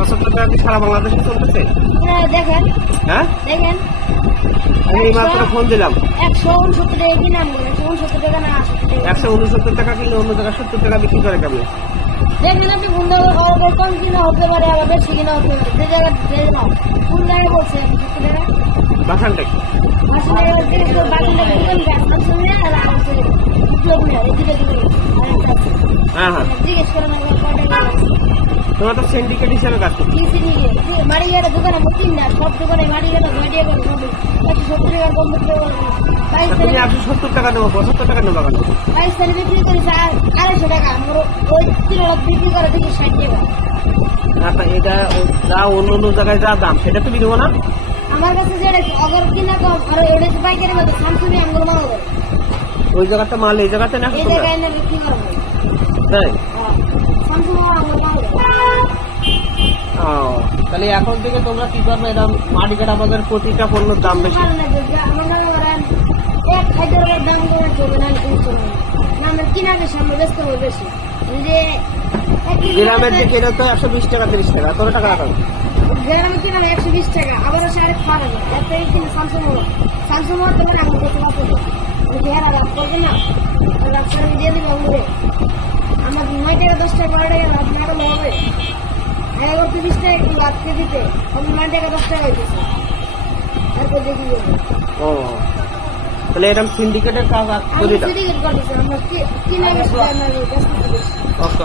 টাকা কি সারা বাংলাদেশে চলতেছে আপনারা দেখেন। হ্যাঁ? দেখেন। আমি এই মাত্র ফোন দিলাম। একশো উনসত্তর টাকা কি নাম বলে একশো উনসত্তর টাকা না একশো উনসত্তর টাকা কিনলে অন্য জায়গায় সত্তর টাকা বিক্রি করে কেমন? দেখেন আপনি কম কিনা হতে পারে আবার বেশি কিনা হতে পারে। যে জায়গা যে কোন জায়গায় বলছে আপনি সত্তর টাকা? বাসানটা কি দিকে হ্যাঁ হ্যাঁ জিজ্ঞেস করে না কয় টাকা আছে তোমার তো সিন্ডিকেট হিসেবে কাজ করছ। কিসি নিয়ে মারি গেলে দোকানে মুসলিম না সব দোকানে মারি গেলে ভয়টিয়া করে সব। একশো সত্তর টাকার কম বিক্রি করে বাইশ তুমি একশো সত্তর টাকা নেব পঁচাত্তর টাকা নেব কেন? বাইশ তারিখ বিক্রি করেছে আর আড়াইশো টাকা। আমার ওই কিলো বিক্রি করে দেখি ষাট টাকা। না তা এটা যা অন্য অন্য জায়গায় যা দাম সেটা তুমি দেবো না? আমার কাছে যেটা অগর কিনা কম আর ওটা হচ্ছে পাইকারি মতো স্যামসুং আমার মাল। ওই জায়গাতে মাল এই জায়গাতে না এই জায়গায় এনে বিক্রি করব তাই স্যামসুং আমার মাল করে ও তাহলে এখন থেকে তোমরা কি করবে? এরকম মার্কেট আমাদের প্রতিটা পণ্যের দাম বেশি। না না। গ্রামের যে কিনে তো একশো বিশ টাকা তিরিশ টাকা কত টাকা রাখো গ্রামে কিনা একশো বিশ টাকা আবার আসে আরেক যায় এর থেকে কিনে স্যামসুং হলো স্যামসুং হওয়ার তোমার আমার কাছে আছে। ঘেরা রাত করবে না রাত দিয়ে দিবে আমাদের আমার নয় টাকা দশ টাকা বারো না এগারো তিরিশ টাকা লাভ দিতে নয় টাকা দশ টাকা তারপর দেখি ও। তাহলে এরকম সিন্ডিকেটের কাজ করে সিন্ডিকেট আমরা কি- কিনা ওকে।